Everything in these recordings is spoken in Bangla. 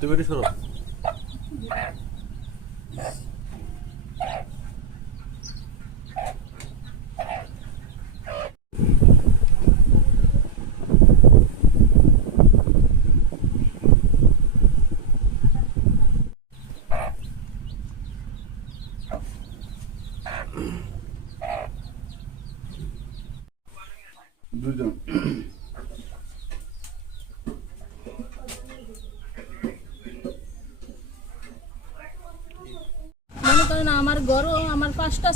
তুমি একটু সরো। দুজন মনে করেন আমার গরু আমার পাঁচটা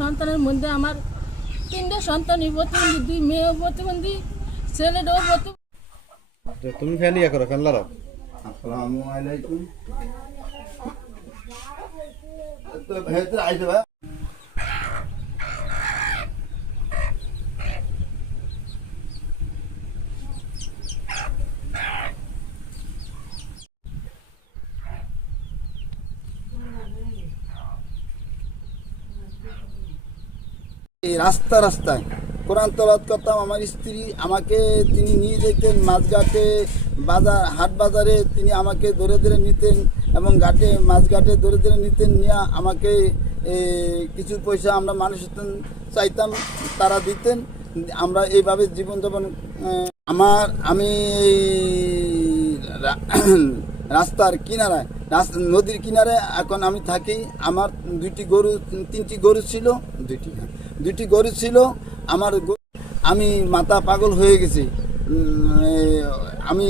সন্তানের মধ্যে আমার 3টে সন্তানই প্রতিবন্ধী, 2 মেয়েও প্রতিবন্ধী, ছেলেটাও প্রতিবন্ধী। তুমি ফ্যান ইয়া করো, ফ্যান লাগাও। আসসালামু আলাইকুম। তো ভেতরে আইতে ভাই রাস্তায় কোরআন তেলাওয়াত করতাম। আমার স্ত্রী আমাকে তিনি নিয়ে যেতেন মাঝঘাটে, হাট বাজারে তিনি আমাকে ধরে ধরে নিতেন এবং মাঝঘাটে ধরে ধরে নিতেন, নিয়ে আমাকে কিছু পয়সা আমরা মানুষ চাইতাম, তারা দিতেন। আমরা এইভাবে জীবনযাপন আমি রাস্তার কিনারায়, নদীর কিনারে এখন আমি থাকি। আমার 3টি গরু ছিল, দুইটি গরু ছিল আমার। আমি মাথা পাগল হয়ে গেছি। আমি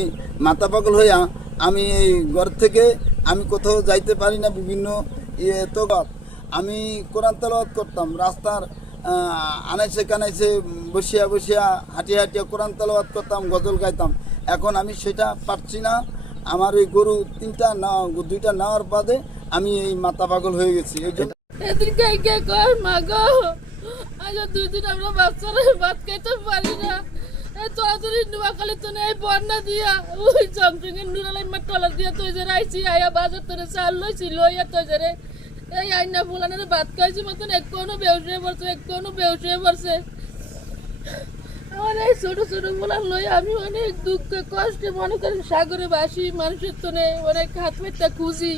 মাথা পাগল হইয়া আমি এই ঘর থেকে আমি কোথাও যাইতে পারি না। বিভিন্ন আমি কোরআন তেলাওয়াত করতাম রাস্তার আনাইছে কানাইছে বসিয়া হাঁটিয়া কোরআন তেলাওয়াত করতাম, গজল গাইতাম। এখন আমি সেটা পারছি না। আমার এই গরু 2টা নেওয়ার বাদে আমি এই মাথা পাগল হয়ে গেছি। এই জন্য এদিকে কে কর মা গো, আজ 2 দিন আমরা বাচ্চারা ভাত খাইতে পারি না। এই তোরাতুরি নোয়াখালী তো নেই বন্যা দিয়া ওই জমজঙ্গের নুরালাই মা টলা দিয়া তুই যে রাইছি আয়া বাজার তোরে চাল লইছি লইয়া তুই যে এই আইনা ফুলানের ভাত খাইছি মতন একটুও বেউস হয়ে পড়ছে। আমার এই ছোট ফুলান লই আমি অনেক দুঃখে কষ্টে মনে করেন সাগরে বাসি, মানুষের তো অনেক হাত পেটটা খুঁজি।